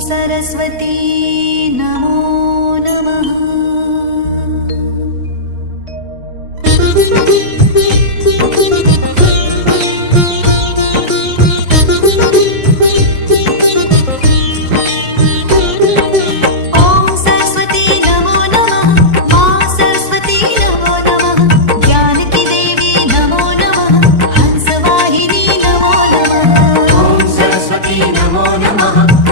सरस्वती नमो नमः। ॐ सरस्वती नमो नमः। मां सरस्वती नमो नमः। जानकी देवी नमो नमः। हंसवाहिनी नमो नमः। ॐ सरस्वती नमो नमः।